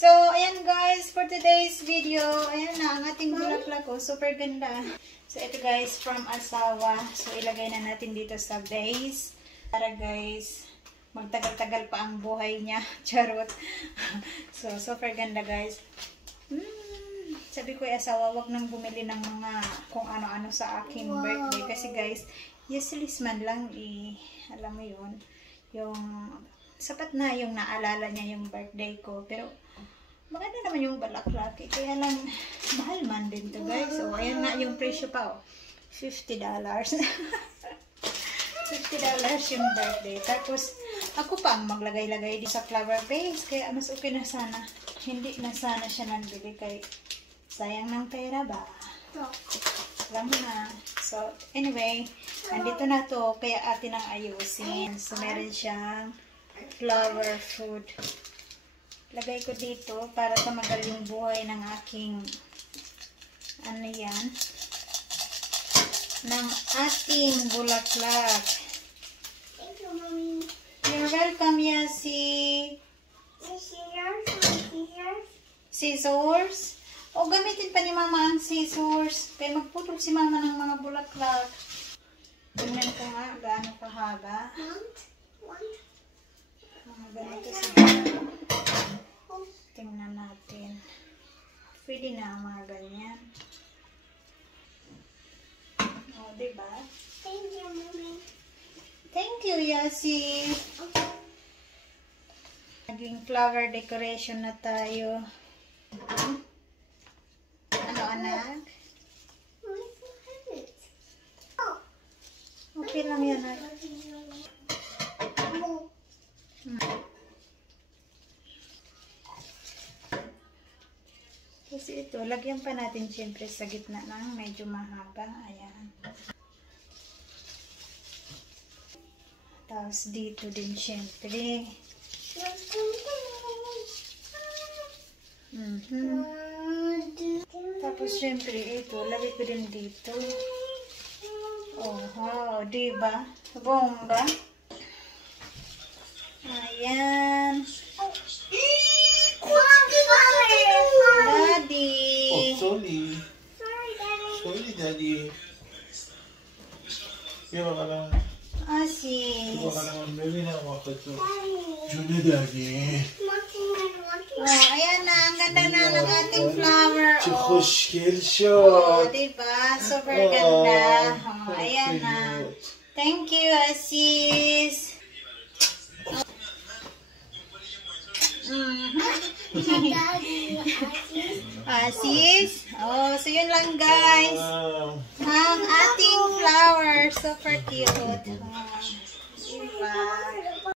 So, ayan guys, for today's video, ayan na, ang ating bulaklak ko. Super ganda. So, ito guys, from asawa. So, ilagay na natin dito sa vase. Para guys, magtagal-tagal pa ang buhay niya. Charot. So, super ganda guys. Sabi ko, asawa, wag nang bumili ng mga kung ano-ano sa aking birthday. Kasi guys, useless man lang alam mo yun, yung sapat na yung naalala niya yung birthday ko. Pero, maganda naman yung bulaklak. Kaya lang, mahal man din to guys. So, ayan na yung presyo pa. Oh. $50. $50 yung birthday. Tapos, ako pa ang maglagay-lagay di sa flower vase. Kaya mas okay na sana. Hindi na sana siya nagbili kay sayang ng pera ba? Alam mo na. So, anyway, nandito na to. Kaya atin ang ayusin. So, meron siyang flower food. Lagay ko dito para tumagal yung buhay ng aking ano yan, ng ating bulaklak. Thank you, Mommy. You're welcome, Yasi. Scissors? O, gamitin pa ni Mama ang scissors. Kaya magputol si Mama ng mga bulaklak. Tingnan ko nga, gaano kahaba. Mga ganito siya. Tingnan natin. Pwede na ang mga ganyan. O, diba? Thank you, Mommy. Thank you, Yasi. Naging flower decoration na tayo. Ano, anak? Okay lang yan, anak. Kasi ito, lagyan pa natin siyempre sa gitna ng medyo mahaba. Ayan. Tapos dito din siyempre. Tapos siyempre ito, lagay ko din dito. Oh, diba? Bongga. Ayan. Daddy. Oh, sorry. Sorry, Daddy. Sorry, Daddy. Iba ka lang. Asis. Iba ka naman, baby na ako ito. Daddy. Junior, Daddy. Walking. Ayan na. Ang ganda na ng ating flower. Chukushkil Oh, shot. diba? Super ganda. Oh, ayan na. Thank you, Asis. Daddy. Asis. Oh, so yun lang guys. Ang ating flower. Super cute. Oh, diba?